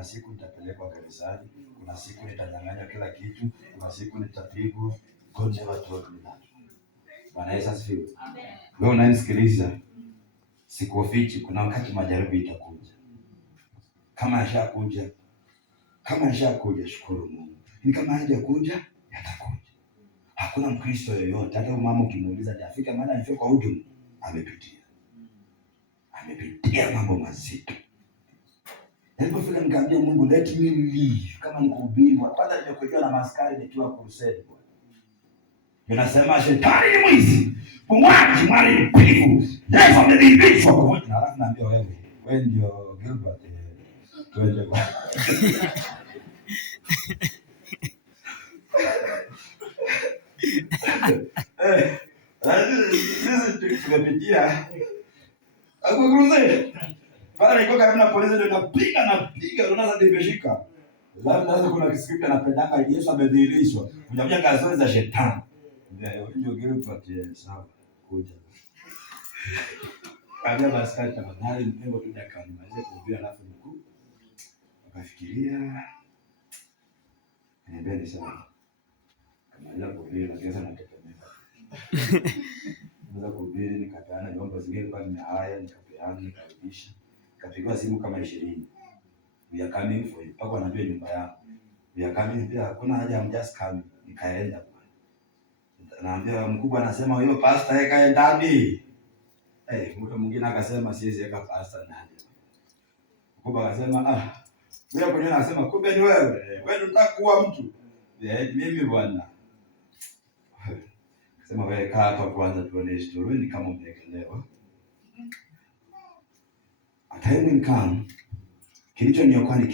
kuna siku nitapelekwa kanisani, kuna siku nitanyang'anya kila kitu, kuna siku nitapigwa. God never told me that. Bwana Yesu asifiwe. Wewe unanisikiliza, sikufichi, kuna wakati majaribu itakuja. Kama yashakuja, shukuru Mungu. Ni kama hajakuja, yatakuja. Hakuna Mkristo yeyote, hata mama ukimuuliza hajafika maana alifika kwa huduma, amepitia mambo mazito. Nilipofika nikamwambia Mungu, let me live. Kama nikuhubiri, kwanza nimekujua na maskari nikiwa crusade. Ninasema shetani ni mwizi, muuaji, mharibifu, Yesu amedhihirishwa kwa wote. Halafu naambia wewe ndio Gilbert, twende kwa sisi tumepitia akuguruze pale iko karibu na polisi, ndio napiga unaanza nimeshika. Labda kuna kiscript anapendanga Yesu amedhihirishwa. Unakuja kazi za shetani. Ndio Gilbert, sawa kuja. Kabla basi tafadhali mpengo tu dakika nimalize kuhubiri alafu mkuu. Akafikiria. Niambia sana. Kama ila kuhubiri na kesa natetemeka. Naweza kuhubiri nikapeana nyombo zingine kwa haya nikapeana nikarudisha. Nikapigwa simu kama 20. We are coming for you. Pako anambia nyumba yangu. We are coming pia hakuna haja ya just come. Nikaenda. Naambia mkubwa anasema hiyo pastor ekae ndani. Mtu mwingine akasema siwezi eka pastor ndani. Mkubwa akasema wewe kwenye anasema kumbe ni wewe. Wewe unataka kuua mtu. Mimi bwana. Akasema wewe kaa hapa kwanza tuone story ni kama umeelewa. Ataenda nikam. Kilichoniokoa ni